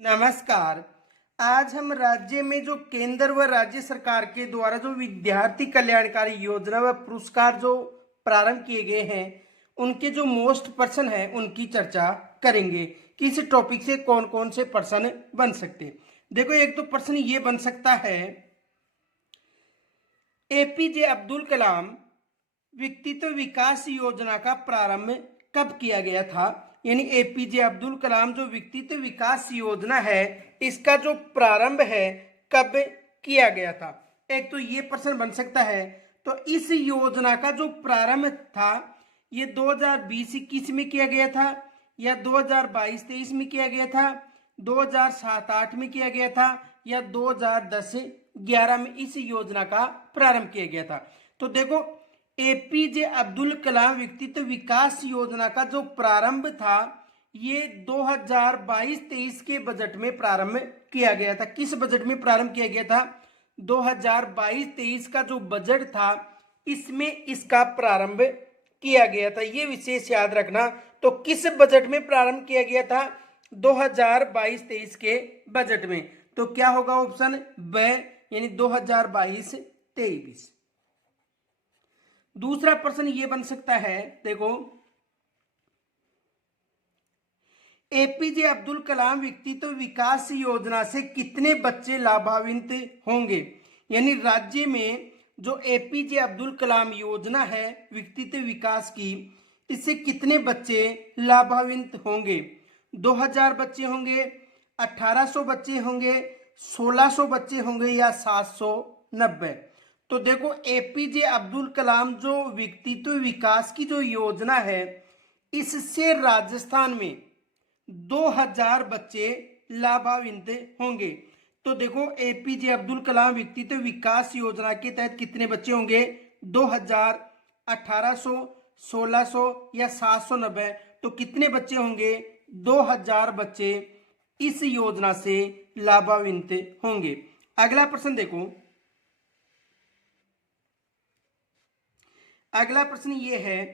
नमस्कार। आज हम राज्य में जो केंद्र व राज्य सरकार के द्वारा जो विद्यार्थी कल्याणकारी योजना व पुरस्कार जो प्रारंभ किए गए हैं उनके जो मोस्ट पर्सन हैं उनकी चर्चा करेंगे कि इस टॉपिक से कौन कौन से पर्सन बन सकते हैं। देखो, एक तो पर्सन ये बन सकता है एपीजे अब्दुल कलाम व्यक्तित्व विकास योजना का प्रारंभ कब किया गया था। यानी एपीजे अब्दुल कलाम जो व्यक्तित्व विकास योजना है इसका जो प्रारंभ है कब किया गया था। एक तो ये प्रश्न बन सकता है। तो इस योजना का जो प्रारंभ था ये 2020-21 में किया गया था या 2022-23 में किया गया था, 2007-8 में किया गया था या 2010-11 में इस योजना का प्रारंभ किया गया था। तो देखो, एपीजे अब्दुल कलाम व्यक्तित्व विकास योजना का जो प्रारंभ था ये 2022-23 के बजट में प्रारंभ किया गया था। किस बजट में प्रारंभ किया गया था? 2022-23 का जो बजट था इसमें इसका प्रारंभ किया गया था। ये विशेष याद रखना। तो किस बजट में प्रारंभ किया गया था? 2022-23 के बजट में। तो क्या होगा? ऑप्शन ब, यानी 2022-23। दूसरा प्रश्न ये बन सकता है, देखो, एपीजे अब्दुल कलाम व्यक्तित्व विकास योजना से कितने बच्चे लाभान्वित होंगे। यानी राज्य में जो एपीजे अब्दुल कलाम योजना है व्यक्तित्व विकास की, इससे कितने बच्चे लाभान्वित होंगे? 2000 बच्चे होंगे, 1800 बच्चे होंगे, 1600 बच्चे होंगे या 790। तो देखो, एपीजे अब्दुल कलाम जो व्यक्तित्व विकास की जो योजना है इससे राजस्थान में 2000 बच्चे लाभान्वित होंगे। तो देखो, एपीजे अब्दुल कलाम व्यक्तित्व विकास योजना के तहत कितने बच्चे होंगे? 2000, 1800, 1600 या 790। तो कितने बच्चे होंगे? 2000 बच्चे इस योजना से लाभान्वित होंगे। अगला प्रश्न देखो, अगला प्रश्न ये है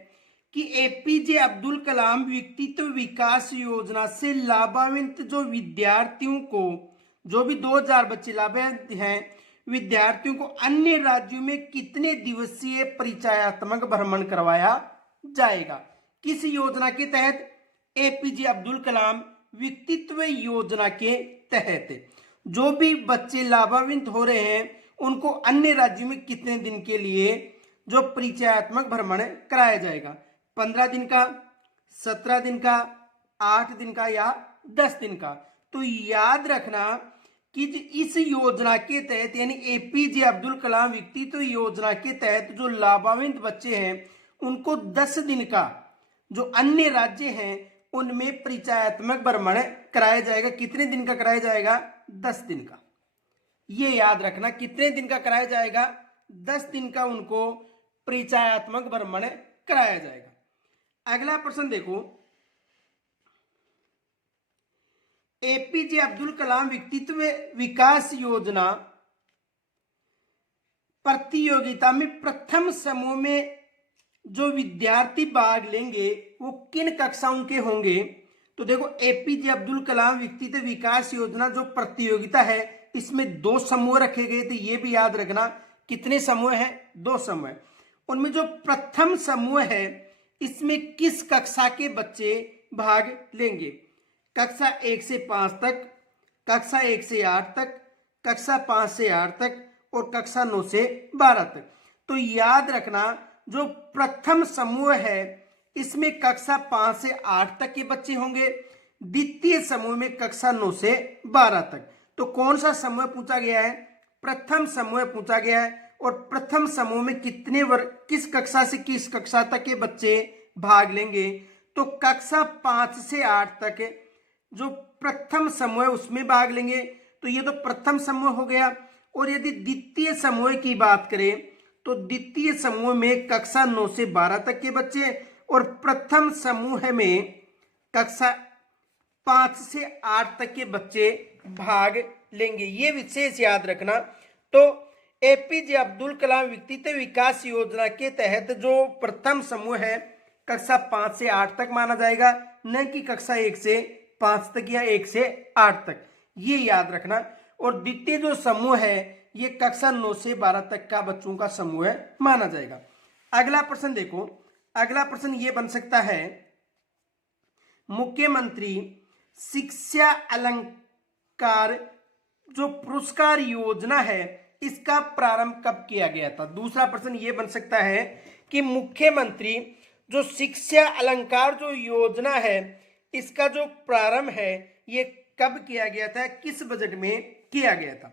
कि एपीजे अब्दुल कलाम व्यक्तित्व विकास योजना से लाभान्वित जो विद्यार्थियों को, जो भी 2000 बच्चे लाभान्वित हैं, विद्यार्थियों को अन्य राज्यों में कितने दिवसीय परिचयात्मक भ्रमण करवाया जाएगा? किस योजना के तहत? एपीजे अब्दुल कलाम व्यक्तित्व योजना के तहत जो भी बच्चे लाभान्वित हो रहे हैं उनको अन्य राज्यों में कितने दिन के लिए जो परिचयात्मक भ्रमण कराया जाएगा? 15 दिन का, 17 दिन का, 8 दिन का या 10 दिन का? तो याद रखना कि इस योजना के तहत यानी एपीजे अब्दुल कलाम व्यक्तित्व योजना के तहत जो लाभान्वित बच्चे हैं उनको 10 दिन का, जो अन्य राज्य हैं उनमें परिचयात्मक भ्रमण कराया जाएगा। कितने दिन का कराया जाएगा? 10 दिन का। ये याद रखना, कितने दिन का कराया जाएगा? 10 दिन का उनको परिचयात्मक भ्रमण कराया जाएगा। अगला प्रश्न देखो, एपीजे अब्दुल कलाम व्यक्तित्व विकास योजना प्रतियोगिता में प्रथम समूह में जो विद्यार्थी भाग लेंगे वो किन कक्षाओं के होंगे? तो देखो, एपीजे अब्दुल कलाम व्यक्तित्व विकास योजना जो प्रतियोगिता है इसमें 2 समूह रखे गए थे। ये भी याद रखना। कितने समूह हैं? 2 समूह। उनमें जो प्रथम समूह है इसमें किस कक्षा के बच्चे भाग लेंगे? कक्षा 1 से 5 तक, कक्षा 1 से 8 तक, कक्षा 5 से 8 तक और कक्षा 9 से 12 तक। तो याद रखना, जो प्रथम समूह है इसमें कक्षा 5 से 8 तक के बच्चे होंगे, द्वितीय समूह में कक्षा 9 से 12 तक। तो कौन सा समूह पूछा गया है? प्रथम समूह पूछा गया है। और प्रथम समूह में कितने वर्ग, किस कक्षा से किस कक्षा तक के बच्चे भाग लेंगे? तो कक्षा 5 से 8 तक जो प्रथम समूह है उसमें भाग लेंगे। तो ये तो प्रथम समूह हो गया। और यदि द्वितीय समूह की बात करें तो द्वितीय समूह में कक्षा 9 से 12 तक के बच्चे और प्रथम समूह में कक्षा 5 से 8 तक के बच्चे भाग लेंगे। ये विशेष याद रखना। तो एपीजे अब्दुल कलाम व्यक्तित्व विकास योजना के तहत जो प्रथम समूह है कक्षा 5 से 8 तक माना जाएगा, न कि कक्षा 1 से 5 तक या 1 से 8 तक। ये याद रखना। और द्वितीय जो समूह है ये कक्षा 9 से 12 तक का बच्चों का समूह है माना जाएगा। अगला प्रश्न देखो, अगला प्रश्न ये बन सकता है, मुख्यमंत्री शिक्षा अलंकार जो पुरस्कार योजना है इसका प्रारंभ कब किया गया था। दूसरा प्रश्न ये बन सकता है कि मुख्यमंत्री जो शिक्षा अलंकार जो योजना है इसका जो प्रारंभ है ये कब किया गया था, किस बजट में किया गया था।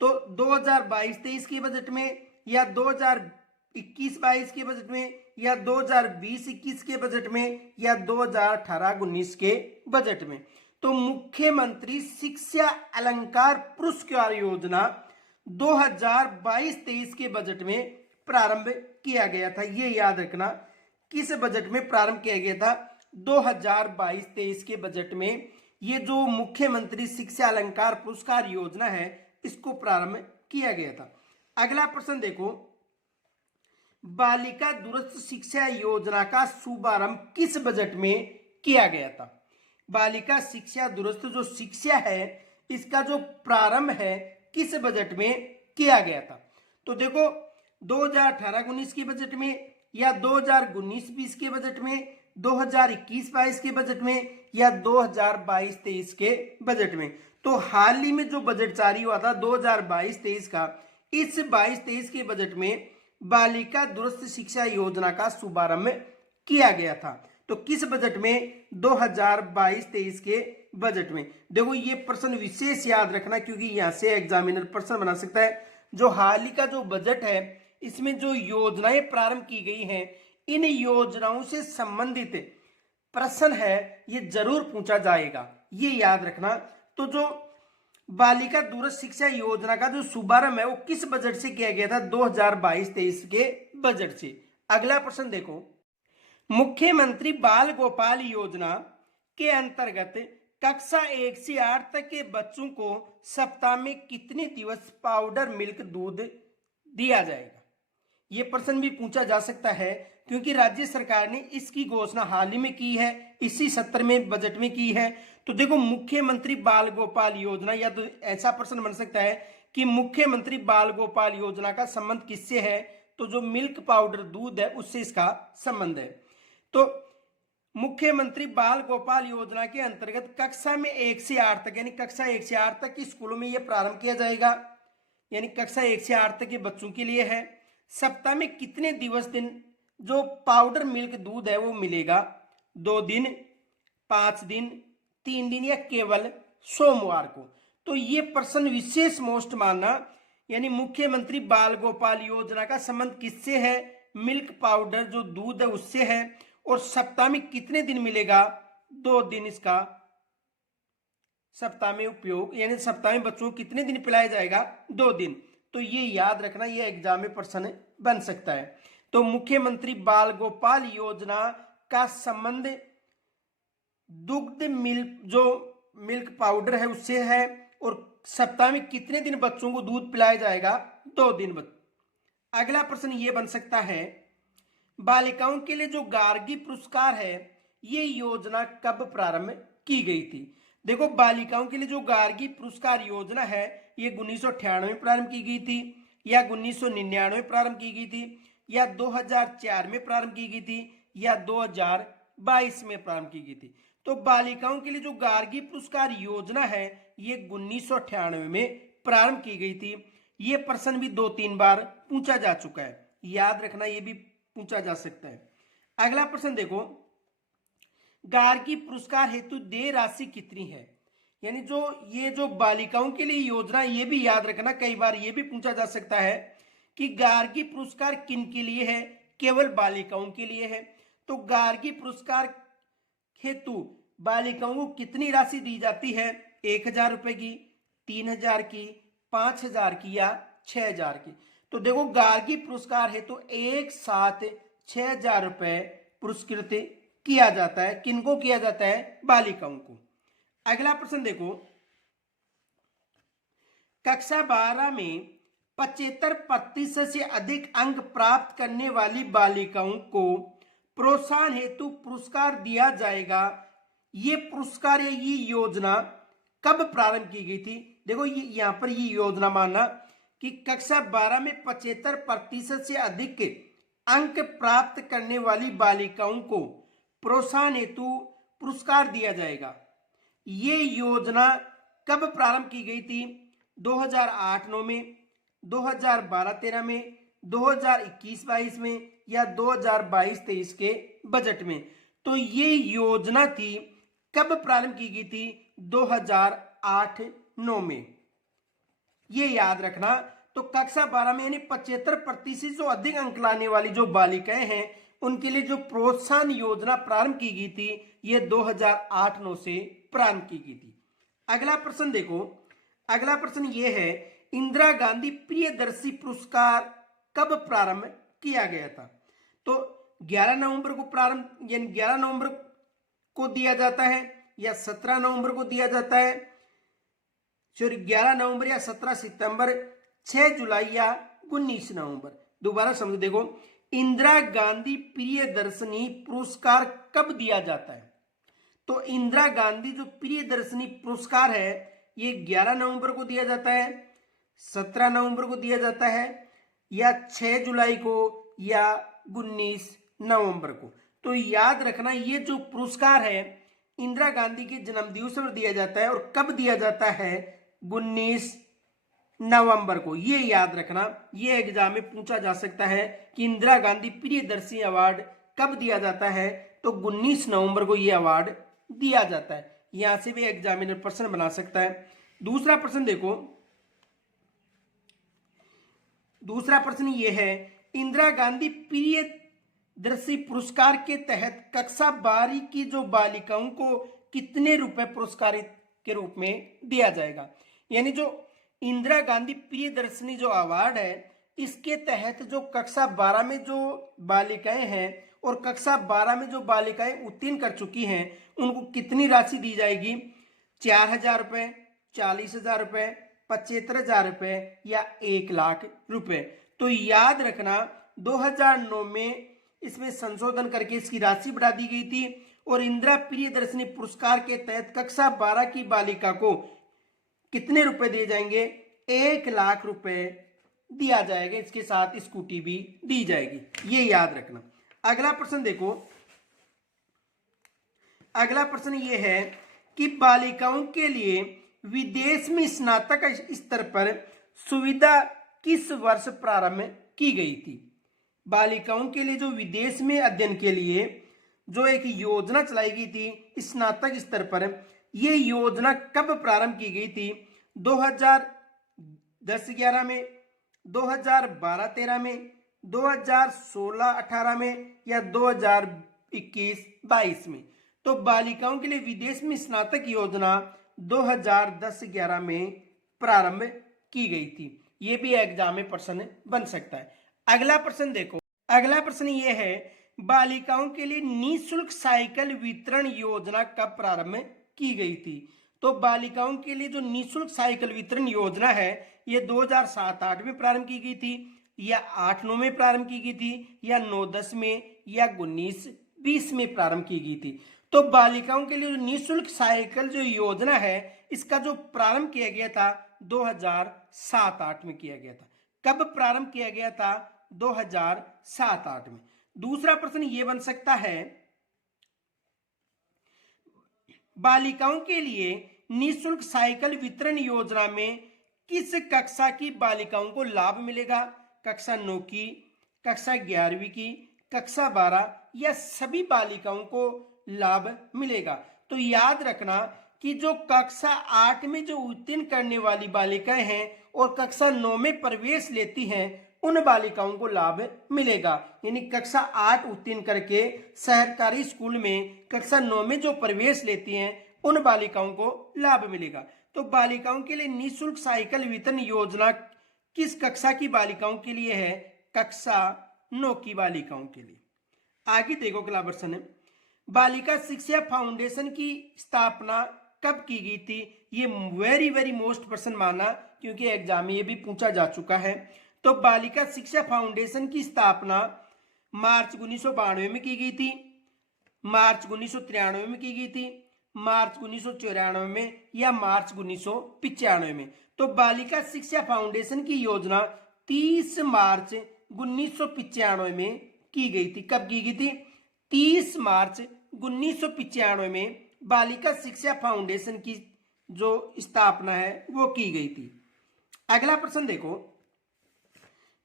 तो 2022-23 के बजट में, या 2021-22 के बजट में, या 2020-21 के बजट में, या 2018-19 के बजट में। तो मुख्यमंत्री शिक्षा अलंकार पुरस्कार योजना 2022-23 के बजट में प्रारंभ किया गया था। ये याद रखना, किस बजट में प्रारंभ किया गया था, 2022-23 के बजट में ये जो मुख्यमंत्री शिक्षा अलंकार पुरस्कार योजना है इसको प्रारंभ किया गया था। अगला प्रश्न देखो, बालिका दूरस्थ शिक्षा योजना का शुभारंभ किस बजट में किया गया था। बालिका शिक्षा दूरस्थ जो शिक्षा है इसका जो प्रारंभ है किस बजट में किया गया था। तो देखो 2018-19 के बजट में, या 2019-20 के बजट में, 2021-22 के बजट में, या 2022-23 के बजट में। तो हाल ही में जो बजट जारी हुआ था 2022-23 का, इस 22-23 के बजट में बालिका दूरस्थ शिक्षा योजना का शुभारंभ किया गया था। तो किस बजट में, 2022-23 के बजट में। देखो ये प्रश्न विशेष याद रखना क्योंकि यहां से एग्जामिनर प्रश्न बना सकता है। जो हाल ही का जो बजट है इसमें जो योजनाएं प्रारंभ की गई हैं इन योजनाओं से संबंधित प्रश्न है ये जरूर पूछा जाएगा, ये याद रखना। तो जो बालिका दूरस्थ शिक्षा योजना का जो शुभारंभ है वो किस बजट से किया गया था, 2022-23 के बजट से। अगला प्रश्न देखो, मुख्यमंत्री बाल गोपाल योजना के अंतर्गत कक्षा 1 से 8 तक के बच्चों को सप्ताह में कितने दिवस पाउडर मिल्क दूध दिया जाएगा। ये प्रश्न भी पूछा जा सकता है क्योंकि राज्य सरकार ने इसकी घोषणा हाल ही में की है, इसी सत्र में बजट में की है। तो देखो मुख्यमंत्री बाल गोपाल योजना, या तो ऐसा प्रश्न बन सकता है कि मुख्यमंत्री बाल गोपाल योजना का संबंध किससे है, तो जो मिल्क पाउडर दूध है उससे इसका संबंध है। तो मुख्यमंत्री बाल गोपाल योजना के अंतर्गत कक्षा में 1 से 8 तक, यानी कक्षा 1 से 8 तक की स्कूलों में यह प्रारंभ किया जाएगा, यानी कक्षा 1 से 8 तक के बच्चों के लिए है। सप्ताह में कितने दिन जो पाउडर मिल्क दूध है वो मिलेगा, 2 दिन, 5 दिन, 3 दिन, या केवल सोमवार को। तो ये प्रश्न विशेष मोस्ट मानना, यानी मुख्यमंत्री बाल गोपाल योजना का संबंध किससे है, मिल्क पाउडर जो दूध है उससे है, और सप्ताह में कितने दिन मिलेगा, 2 दिन इसका सप्ताह में उपयोग, यानी सप्ताह में बच्चों को कितने दिन पिलाया जाएगा, 2 दिन। तो ये याद रखना, ये एग्जाम में प्रश्न बन सकता है। तो मुख्यमंत्री बाल गोपाल योजना का संबंध दुग्ध मिल्क जो मिल्क पाउडर है उससे है, और सप्ताह में कितने दिन बच्चों को दूध पिलाया जाएगा, 2 दिन। अगला प्रश्न ये बन सकता है, बालिकाओं के लिए जो गार्गी पुरस्कार है ये योजना कब प्रारंभ की गई थी। देखो बालिकाओं के लिए जो गार्गी पुरस्कार योजना है ये 1998 में प्रारंभ की गई थी, या 1999 में प्रारंभ की गई थी, या 2004 में प्रारंभ की गई थी, या 2022 में प्रारंभ की गई थी। तो बालिकाओं के लिए जो गार्गी पुरस्कार योजना है ये 1998 में प्रारंभ की गई थी। ये प्रश्न भी 2-3 बार पूछा जा चुका है, याद रखना, ये भी पूछा जा सकता है। अगला प्रश्न देखो, गार्गी पुरस्कार हेतु देय राशि कितनी है, यानी जो बालिकाओं के लिए योजना, ये भी याद रखना, कई बार ये भी पूछा जा सकता है कि गार्गी पुरस्कार किन के लिए है, केवल बालिकाओं के लिए है। तो गार्गी पुरस्कार हेतु बालिकाओं को कितनी राशि दी जाती है, 1000 रुपए की, 3000 की, 5000 की, या 6000 की। तो देखो गार्गी पुरस्कार हेतु एक साथ 6000 रुपए पुरस्कृत किया जाता है, किनको किया जाता है, बालिकाओं को। अगला प्रश्न देखो, कक्षा 12 में 75% से अधिक अंक प्राप्त करने वाली बालिकाओं को प्रोत्साहन हेतु पुरस्कार दिया जाएगा। ये पुरस्कार या ये योजना कब प्रारंभ की गई थी। देखो ये यहाँ पर ये योजना मानना कि कक्षा 12 में 75% से अधिक अंक प्राप्त करने वाली बालिकाओं को प्रोत्साहन हेतु पुरस्कार दिया जाएगा। ये योजना कब प्रारंभ की गई थी? 2008-9 में, 2012-13 में, 2021-22 में या 2022-23 के बजट में। तो ये योजना थी कब प्रारंभ की गई थी? 2008-9 में। ये याद रखना। तो कक्षा 12 में यानी 75% से अधिक अंक लाने वाली जो बालिकाएं हैं उनके लिए जो प्रोत्साहन योजना प्रारंभ की गई थी ये 2008-9 से प्रारंभ की गई थी। अगला प्रश्न देखो, अगला प्रश्न ये है इंदिरा गांधी प्रियदर्शी पुरस्कार कब प्रारंभ किया गया था? तो 11 नवंबर को प्रारंभ यानी 11 नवंबर को दिया जाता है या 17 नवंबर को दिया जाता है, 11 नवंबर या 17 सितंबर, 6 जुलाई या 19 नवंबर। दोबारा समझो, देखो इंदिरा गांधी प्रियदर्शनी पुरस्कार कब दिया जाता है? तो इंदिरा गांधी जो प्रियदर्शनी पुरस्कार है ये 11 नवंबर को दिया जाता है, 17 नवंबर को दिया जाता है या 6 जुलाई को या 19 नवंबर को। तो याद रखना ये जो पुरस्कार है इंदिरा गांधी के जन्मदिवस पर दिया जाता है और कब दिया जाता है? 19 नवंबर को। ये याद रखना, ये एग्जाम में पूछा जा सकता है कि इंदिरा गांधी प्रियदर्शी अवार्ड कब दिया जाता है? तो 19 नवंबर को ये अवार्ड दिया जाता है। यहां से भी एग्जामिनर प्रश्न बना सकता है। दूसरा प्रश्न देखो, दूसरा प्रश्न ये है इंदिरा गांधी प्रियदर्शी पुरस्कार के तहत कक्षा 12 की जो बालिकाओं को कितने रुपए पुरस्कारित के रूप में दिया जाएगा? यानी जो इंदिरा गांधी प्रियदर्शनी जो अवार्ड है इसके तहत जो कक्षा 12 में जो बालिकाएं हैं और कक्षा 12 में जो बालिकाएं उत्तीर्ण कर चुकी हैं उनको कितनी राशि दी जाएगी? 4,000 रुपए, 40,000 रुपए, 75,000 रुपए या 1,00,000 रुपए। तो याद रखना 2009 में इसमें संशोधन करके इसकी राशि बढ़ा दी गई थी और इंदिरा प्रियदर्शनी पुरस्कार के तहत कक्षा 12 की बालिका को कितने रुपए दिए जाएंगे? 1,00,000 रुपए दिया जाएगा। इसके साथ स्कूटी भी दी जाएगी, ये याद रखना। अगला प्रश्न देखो, अगला प्रश्न ये है कि बालिकाओं के लिए विदेश में स्नातक स्तर पर सुविधा किस वर्ष प्रारंभ की गई थी? बालिकाओं के लिए जो विदेश में अध्ययन के लिए जो एक योजना चलाई गई थी स्नातक स्तर पर, ये योजना कब प्रारंभ की गई थी? 2010-11 में, 2012-13 में, 2016-18 में या 2021-22 में। तो बालिकाओं के लिए विदेश में स्नातक योजना 2010-11 में प्रारंभ की गई थी। ये भी एग्जाम में प्रश्न बन सकता है। अगला प्रश्न देखो, अगला प्रश्न ये है बालिकाओं के लिए निःशुल्क साइकिल वितरण योजना कब प्रारंभ की गई थी? तो बालिकाओं के लिए जो निःशुल्क साइकिल वितरण योजना है ये 2007-8 में प्रारंभ की गई थी या 8-9 में प्रारंभ की गई थी या 9-10 में या 19-20 में प्रारंभ की गई थी। तो बालिकाओं के लिए जो निःशुल्क साइकिल जो योजना है इसका जो प्रारंभ किया गया था 2007-8 में किया गया था। कब प्रारंभ किया गया था? 2007-8 में। दूसरा प्रश्न ये बन सकता है बालिकाओं के लिए निःशुल्क साइकिल वितरण योजना में किस कक्षा की बालिकाओं को लाभ मिलेगा? कक्षा 9 की, कक्षा 11वीं की, कक्षा 12 या सभी बालिकाओं को लाभ मिलेगा? तो याद रखना कि जो कक्षा 8 में जो उत्तीर्ण करने वाली बालिकाएं हैं और कक्षा 9 में प्रवेश लेती हैं उन बालिकाओं को लाभ मिलेगा। यानी कक्षा 8 उत्तीर्ण करके सरकारी स्कूल में कक्षा 9 में जो प्रवेश लेती हैं उन बालिकाओं को लाभ मिलेगा। तो बालिकाओं के लिए निःशुल्क साइकिल वितरण योजना किस कक्षा की बालिकाओं के लिए है? कक्षा 9 की बालिकाओं के लिए। आगे देखो अगला प्रश्न, बालिका शिक्षा फाउंडेशन की स्थापना कब की गई थी? ये वेरी मोस्ट प्रश्न माना क्योंकि एग्जाम में ये भी पूछा जा चुका है। तो बालिका शिक्षा फाउंडेशन की स्थापना मार्च 1992 में की गई थी, मार्च 1993 में की गई थी, मार्च 1994 में या मार्च 1995 में। तो बालिका शिक्षा फाउंडेशन की योजना 30 मार्च 1995 में की गई थी। कब की गई थी? 30 मार्च 1995 में बालिका शिक्षा फाउंडेशन की जो स्थापना है वो की गई थी। अगला प्रश्न देखो,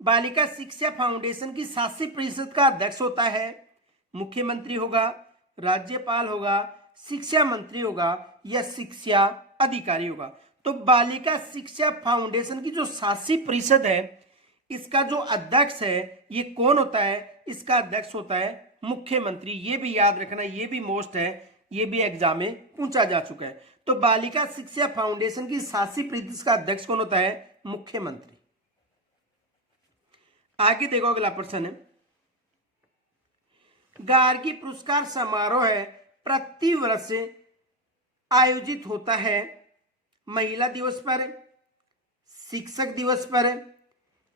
बालिका शिक्षा फाउंडेशन की शासी परिषद का अध्यक्ष होता है, मुख्यमंत्री होगा, राज्यपाल होगा, शिक्षा मंत्री होगा या शिक्षा अधिकारी होगा। तो बालिका शिक्षा फाउंडेशन की जो शासी परिषद है इसका जो अध्यक्ष है ये कौन होता है? इसका अध्यक्ष होता है मुख्यमंत्री। ये भी याद रखना, ये भी मोस्ट है, ये भी एग्जाम में पूछा जा चुका है। तो बालिका शिक्षा फाउंडेशन की शासी परिषद का अध्यक्ष कौन होता है? मुख्यमंत्री। आगे देखो अगला प्रश्न है, गार्गी पुरस्कार समारोह है प्रतिवर्ष आयोजित होता है महिला दिवस पर, शिक्षक दिवस पर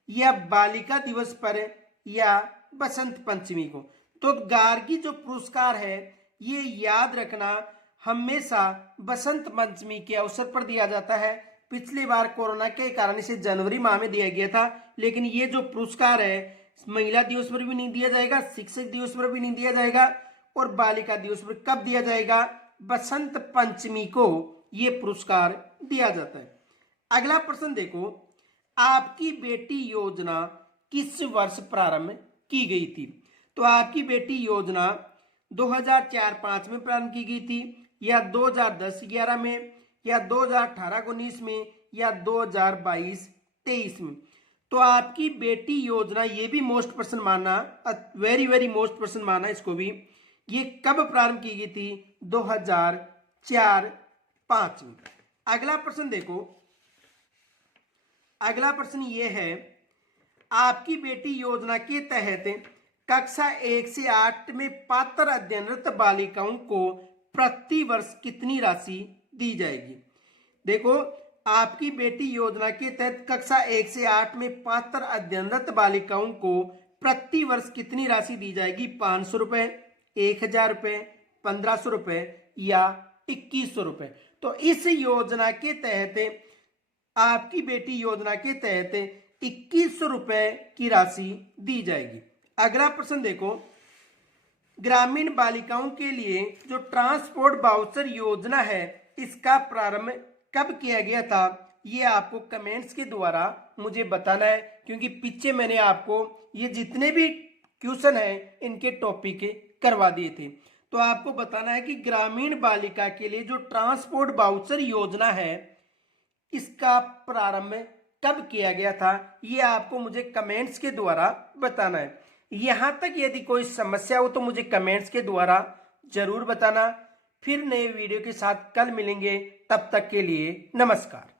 या बालिका दिवस पर या बसंत पंचमी को। तो गार्गी जो पुरस्कार है ये याद रखना हमेशा बसंत पंचमी के अवसर पर दिया जाता है। पिछली बार कोरोना के कारण इसे जनवरी माह में दिया गया था, लेकिन ये जो पुरस्कार है महिला दिवस पर भी नहीं दिया जाएगा, शिक्षक दिवस पर भी नहीं दिया जाएगा और बालिका दिवस पर कब दिया जाएगा? बसंत पंचमी को ये पुरस्कार दिया जाता है। अगला प्रश्न देखो, आपकी बेटी योजना किस वर्ष प्रारंभ की गई थी? तो आपकी बेटी योजना 2004-05 में प्रारंभ की गई थी या 2010-11 में या 2018-19 में या 2022-23 में। तो आपकी बेटी योजना, ये भी मोस्ट प्रश्न माना, वेरी वेरी मोस्ट प्रश्न माना इसको भी, ये कब प्रारंभ की गई थी? 2004-05 में। अगला प्रश्न देखो, अगला प्रश्न ये है, आपकी बेटी योजना के तहत कक्षा 1 से 8 में पात्र अध्ययनरत बालिकाओं को प्रति वर्ष कितनी राशि दी जाएगी? देखो, आपकी बेटी योजना के तहत कक्षा 1 से 8 में पात्र अध्ययनरत बालिकाओं को प्रति वर्ष कितनी राशि दी जाएगी? 500 रुपए, 1000 रुपए, 1500 रुपए या 2100 रुपए। तो इस योजना के तहत, आपकी बेटी योजना के तहत 2100 रुपए की राशि दी जाएगी। अगला प्रश्न देखो, ग्रामीण बालिकाओं के लिए जो ट्रांसपोर्ट वाउचर योजना है इसका प्रारंभ कब किया गया था? ये आपको कमेंट्स के द्वारा मुझे बताना है, क्योंकि पीछे मैंने आपको ये जितने भी क्वेश्चन हैं इनके टॉपिक करवा दिए थे। तो आपको बताना है कि ग्रामीण बालिका के लिए जो ट्रांसपोर्ट वाउचर योजना है इसका प्रारंभ कब किया गया था, ये आपको मुझे कमेंट्स के द्वारा बताना है। यहां तक यदि कोई समस्या हो तो मुझे कमेंट्स के द्वारा जरूर बताना। फिर नए वीडियो के साथ कल मिलेंगे, तब तक के लिए नमस्कार।